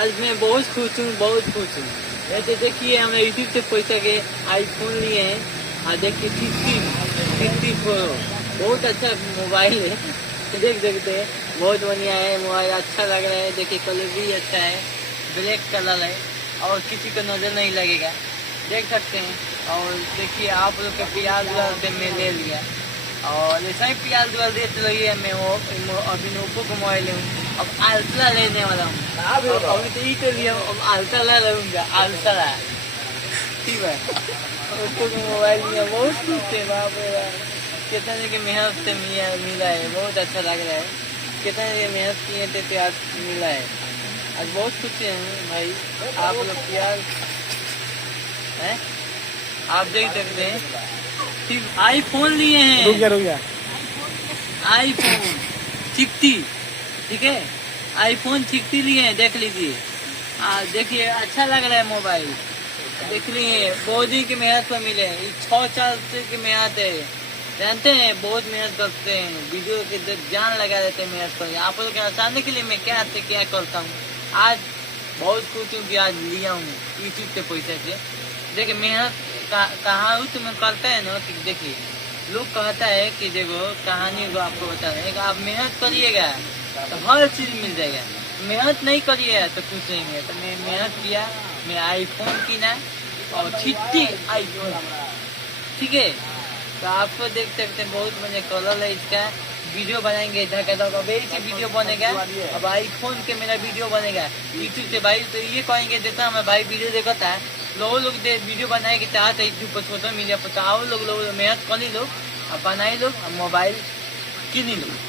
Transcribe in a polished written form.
आज मैं बहुत खुश हूँ, बहुत खुश हूँ। वैसे देखिए हम यूट्यूब से पैसा के आईफोन लिए हैं और देखिए 50 प्रो बहुत अच्छा मोबाइल है। देख सकते हैं बहुत बढ़िया है मोबाइल, अच्छा लग रहा है। देखिए कलर भी अच्छा है, ब्लैक कलर है और किसी को नज़र नहीं लगेगा, देख सकते हैं। और देखिए आप लोग के प्यार दुलार से मैं ले लिया और ऐसा ही प्यार दुलार देते रहिए। मैं वो अभी ओप्पो का मोबाइल हूँ, अब अल्ट्रा लेने वाला हूँ। अभी तो ये तो लिया, अब अल्ट्रा ला लूँगा, अल्ट्रा ठीक है। ओप्पो का मोबाइल लिया, बहुत खुश है। बाप रे बाप, कितने की मेहनत से मिला है, बहुत अच्छा लग रहा है। कितने मेहनत किए थे तो आज मिला है। आज बहुत खुशी है भाई, आप लोग प्यार है, आप देख सकते हैं। ठीक आईफोन लिए हैं, रुक गया आईफोन 60, ठीक है। आईफोन 60 लिए हैं, देख लीजिए। देखिए अच्छा लग रहा है मोबाइल, देख लीजिए। बहुत दिन की मेहनत पर मिले, 6 साल से की मेहनत है। जानते हैं बहुत मेहनत करते हैं, वीडियो के जान लगा देते हैं मेहनत पर। आप लोग के आसानी के लिए मैं क्या करता हूँ। आज बहुत खुश हूँ कि आज लिया हूँ यूट्यूब से पैसे से। देखिए मेहनत कहाँ हूँ तो मैं करता है ना कि देखिए लोग कहता है कि देखो कहानी को आपको बता रहे हैं कि आप मेहनत करिएगा तो हर चीज़ मिल जाएगा, मेहनत नहीं करिएगा तो कुछ नहीं मिलेगा। तो मैं मेहनत किया, मैं आईफोन किना और 60 आईफोन, ठीक है। तो आपको देख सकते हैं बहुत मजा कलर है इसका। वीडियो बनाएंगे धकाधक, अब यही से वीडियो बनेगा। अब आईफोन के मेरा वीडियो बनेगा यूट्यूब से भाई, तो ये कहेंगे देखा हमें भाई वीडियो देखा था लोग वीडियो बनाए कि चाहते यूट्यूब पर सोशल मीडिया पर, तो आओ लोग मेहनत कर ली लोग, अब बनाई लोग, अब मोबाइल किनी लोग।